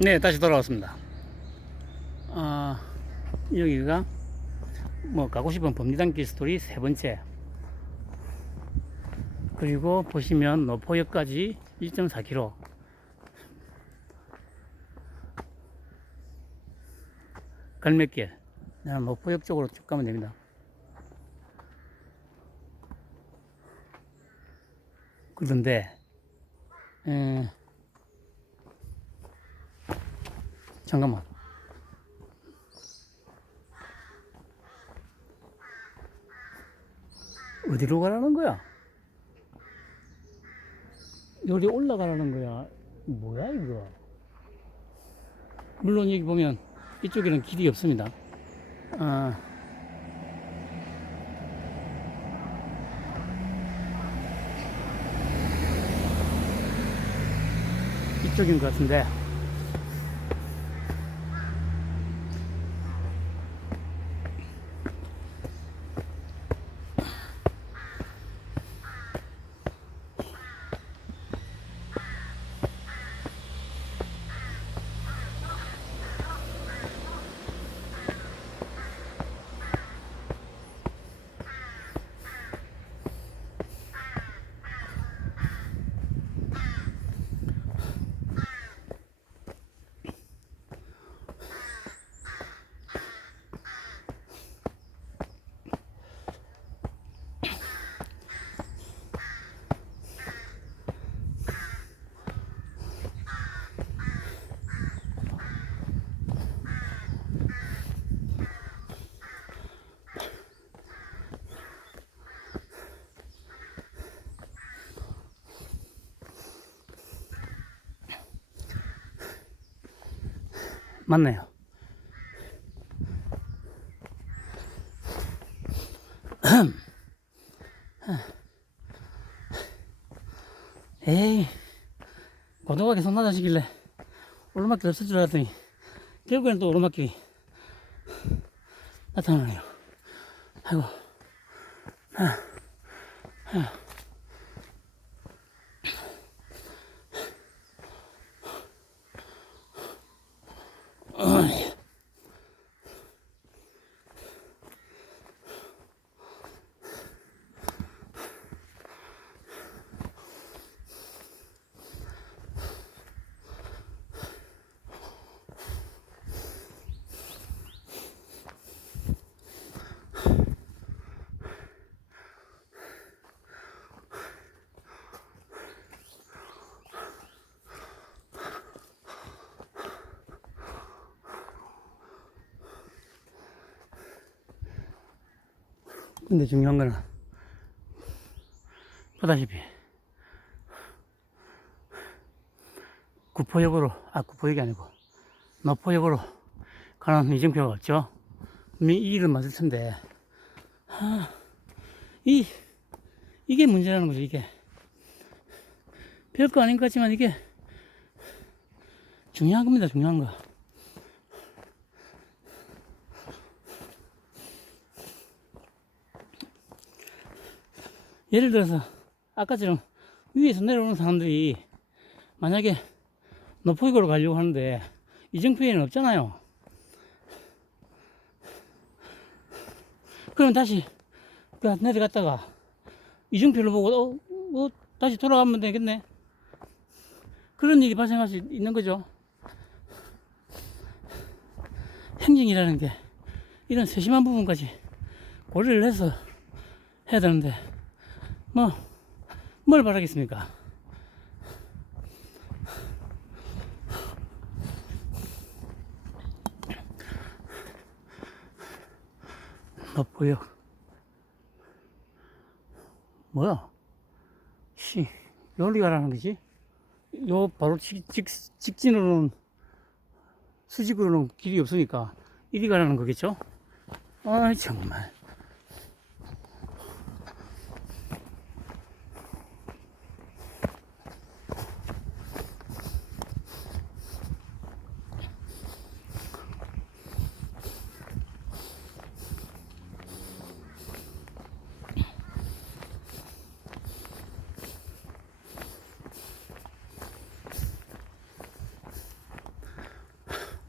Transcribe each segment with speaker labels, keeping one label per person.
Speaker 1: 네, 다시 돌아왔습니다. 아, 여기가 뭐 가고 싶은 법리단길 스토리 세 번째. 그리고 보시면 노포역까지 1.4km. 갈매길. 노포역 쪽으로 쭉 가면 됩니다. 그런데, 에, 잠깐만. 어디로 가라는 거야? 여기 올라가라는 거야. 뭐야, 이거? 물론 여기 보면 이쪽에는 길이 없습니다. 아, 이쪽인 것 같은데. 맞네요. 에이, 고등학교 손 낮아지길래 오르막길 없을 줄 알았더니 결국에는 또 오르막길이 나타나네요. 아이고. 근데 중요한 거는 보다시피 구포역으로 아 구포역이 아니고 노포역으로 가는 이정표가 없죠. 이 길은 맞을 텐데 하, 이 이게 문제라는 거죠. 이게 별거 아닌 것 같지만 이게 중요한 겁니다. 중요한 거. 예를 들어서 아까처럼 위에서 내려오는 사람들이 만약에 노포역으로 가려고 하는데 이정표에는 없잖아요. 그럼 다시 그 내려갔다가 이정표를 보고 어, 뭐 다시 돌아가면 되겠네. 그런 일이 발생할 수 있는 거죠. 행정이라는 게 이런 세심한 부분까지 고려를 해서 해야 되는데 뭐, 뭘 바라겠습니까? 나보여. 뭐야? 씨, 여기 가라는 거지? 요, 바로 직, 직, 직진으로는, 수직으로는 길이 없으니까, 이리 가라는 거겠죠? 아이, 정말.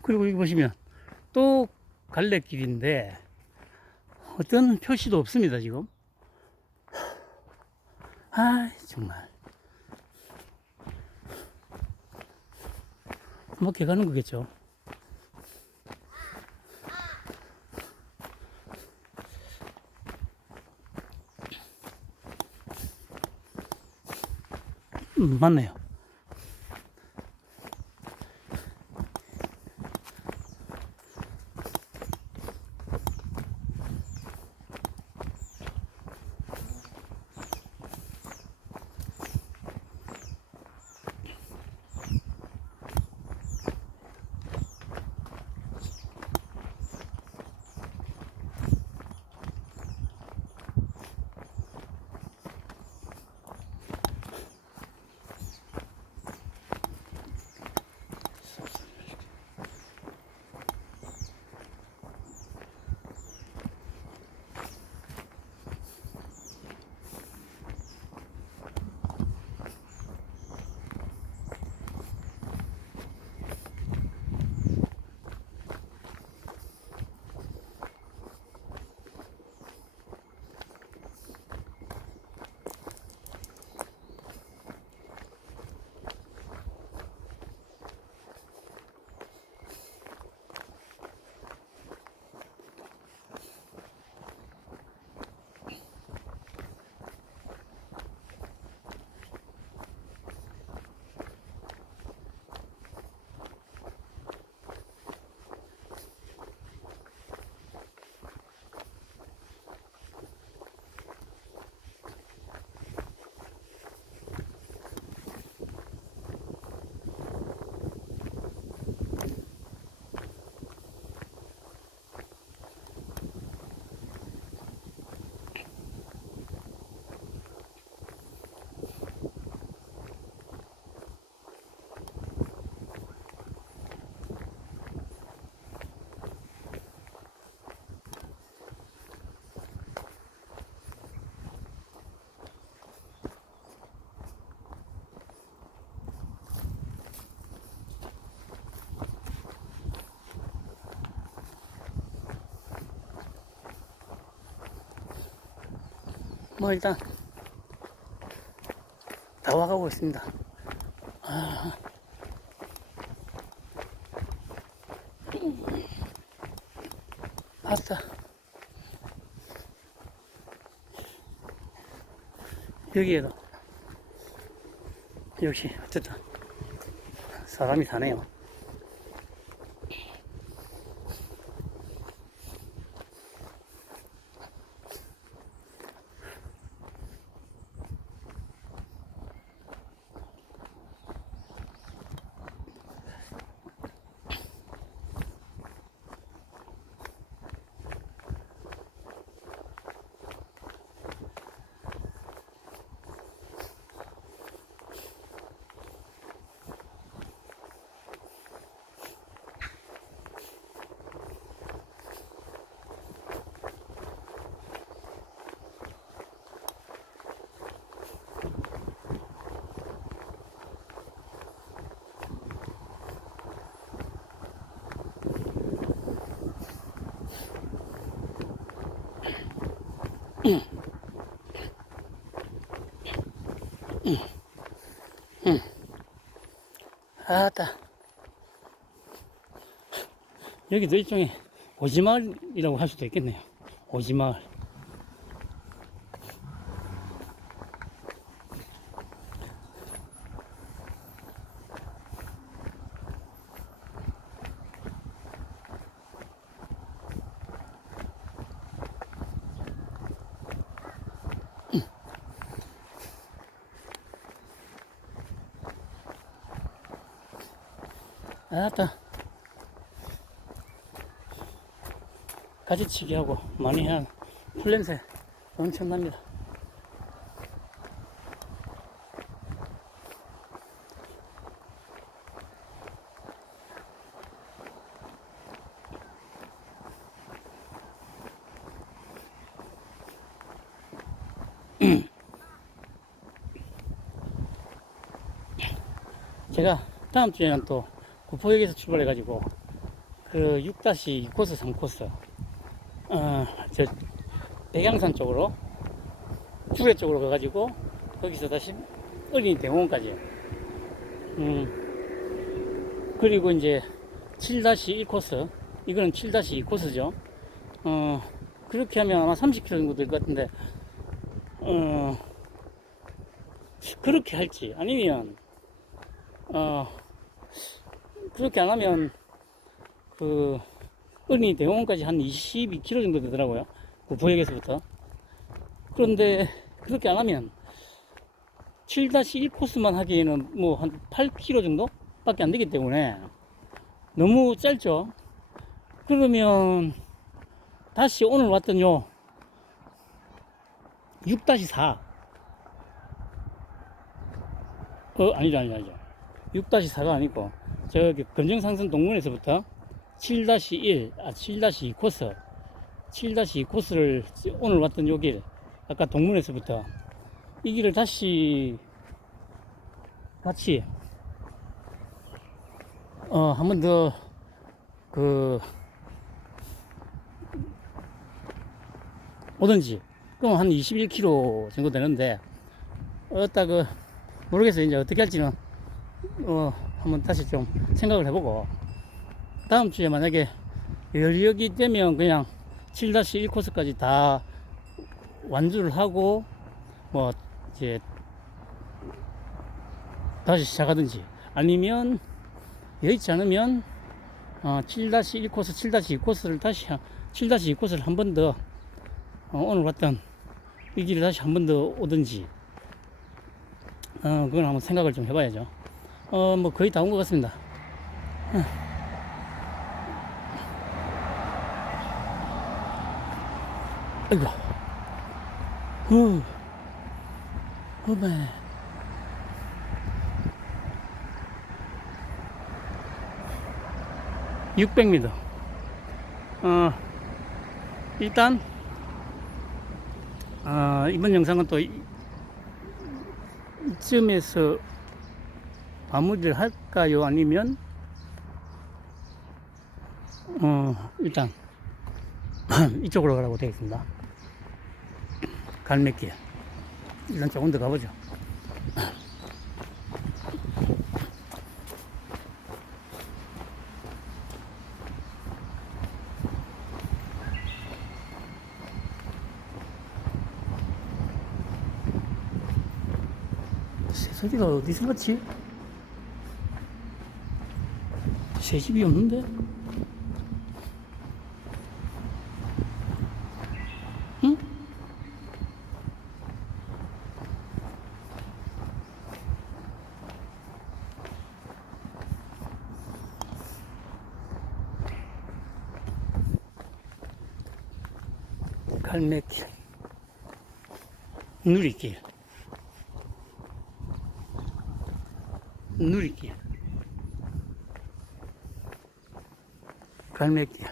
Speaker 1: 그리고 여기 보시면 또 갈래길인데 어떤 표시도 없습니다 지금. 아 정말. 뭐 개가는 거겠죠? 음, 맞네요 뭐 일단 다 와가고 있습니다. 아. 아싸. 여기에도 역시 어쨌든 사람이 사네요. 아따. 여기도 일종의 오지마을이라고 할 수도 있겠네요. 오지마을. 아따. 가지치기 하고 많이 한 풀냄새 엄청납니다. 제가 다음 주에는 또 구포역에서 출발해가지고 그 6-2 코스 3코스 어, 저 백양산 쪽으로 주례 쪽으로 가가지고 거기서 다시 어린이 대공원까지. 음, 그리고 이제 7-1 코스. 이거는 7-2 코스죠. 어, 그렇게 하면 아마 30km 정도 될 것 같은데 어, 그렇게 할지 아니면 어, 그렇게 안 하면 그 어린이 대공원까지 한 22km 정도 되더라고요. 그 부역에서부터. 그런데 그렇게 안 하면 7-1 코스만 하기에는 뭐 한 8km 정도 밖에 안 되기 때문에 너무 짧죠. 그러면 다시 오늘 왔던 요 6-4 어 아니죠 아니죠 아니죠 6-4가 아니고 저기 금정상선 동문에서부터 7-1, 아, 7-2 코스, 7-2 코스를 오늘 왔던 요 길, 아까 동문에서부터. 이 길을 다시 같이 어, 한 번 더 그 오든지. 그럼 한 21km 정도 되는데 어따 그 모르겠어요. 이제 어떻게 할지는 어 한번 다시 좀 생각을 해보고 다음 주에 만약에 여력이 되면 그냥 7-1 코스까지 다 완주를 하고 뭐 이제 다시 시작하든지 아니면 여의치 않으면 어, 7-1 코스, 7-2 코스를 다시 7-2 코스를 한 번 더 어, 오늘 왔던 이 길을 다시 한 번 더 오든지 어, 그건 한번 생각을 좀 해봐야죠. 어, 뭐 거의 다 온 것 같습니다. 아이고. 후. 후배. (600m) 어 일단 어, 이번 영상은 또 이- 이쯤에서 마무리를 할까요 아니면 어 일단 이쪽으로 가라고 되어 있습니다. 갈매길. 일단 조금 더 가보죠. 새소리가 어디서 났지? 새 집이 없는데? 갈매길 누리길 누리길 갈매길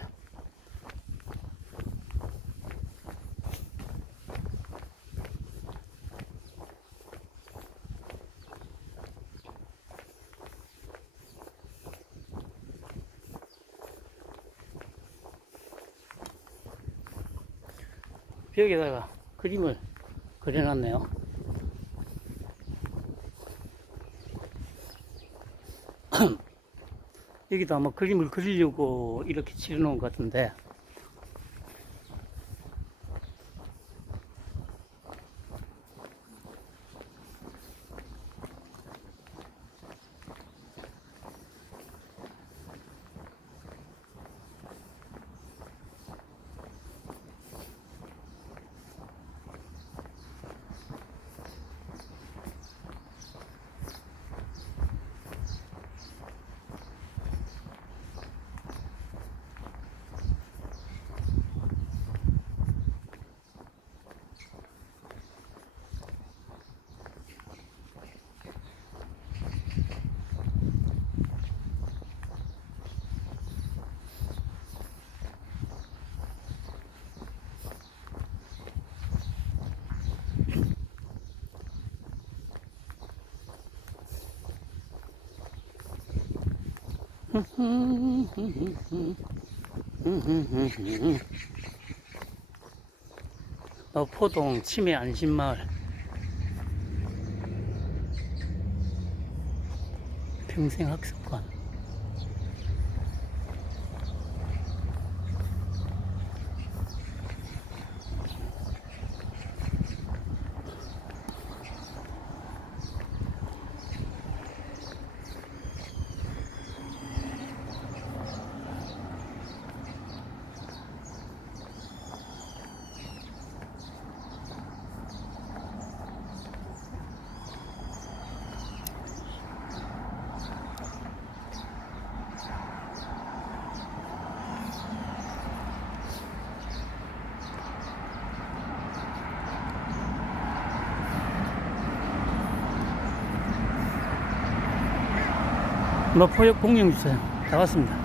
Speaker 1: 벽에다가 그림을 그려놨네요. 여기도 아마 그림을 그리려고 이렇게 칠해놓은 것 같은데 포동 치매 안심마을. 평생학습관 너포역 공영주차장 다 왔습니다.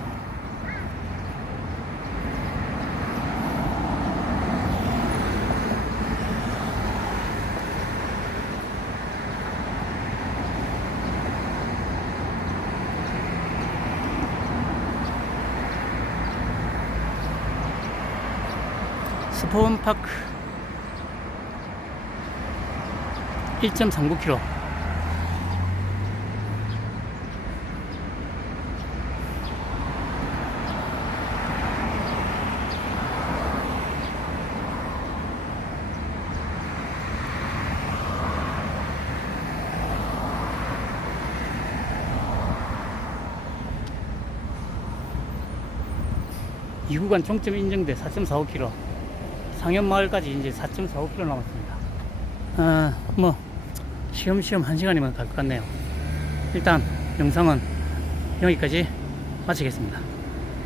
Speaker 1: 스포원파크 1.39km 이 구간 종점 인정돼. 4.45km 상현마을까지 이제 4.45km 남았습니다. 아, 뭐 시험시험 한 시간이면 갈 것 같네요. 일단 영상은 여기까지 마치겠습니다